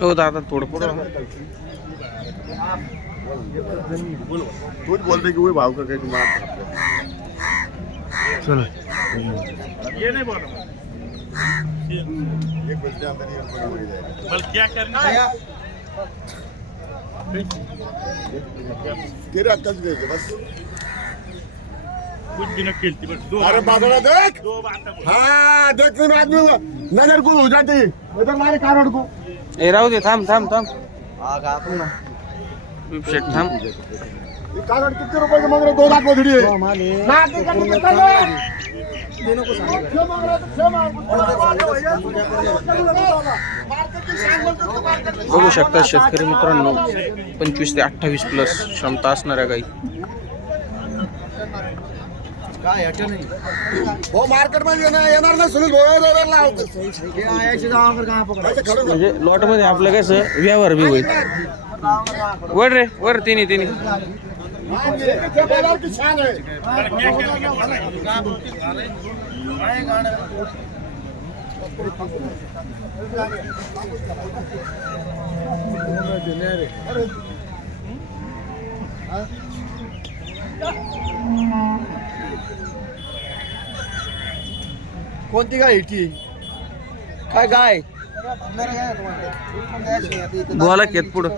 हो दादा थोडं पुढं तूच बोलते की वही भाव का काही तुम्हाला चला. ये नहीं बोल. रहा एक बजते अंदर ही अंदर हो जाएगा बल क्या करना है? तेरे अक्कल देखे बस. बस दो अरे बाबा देख. दो बोल. हाँ देखने में आदमी नजर को हो जाती. इधर मारे कारण को ए राहू दे थांब थांब थांब. शेट थांब. ये कारण कितने रुपए के मांग. रहे दो लाख में धड़ी है ना के करने के चल की की बघू शकता शेतकरी मित्रांनो पंचवीस ते अठ्ठावीस प्लस क्षमता असणाऱ्या गाई. हो मार्केटमध्ये येणार सुनील भाऊ म्हणजे लॉटमध्ये आपलं कसं व्यवहार बी होईल. वर रे वर तिन्ही की शान है क्या करने के बोल रहा है कोणती गाय ती? काय गाय? बोला केत पुढं.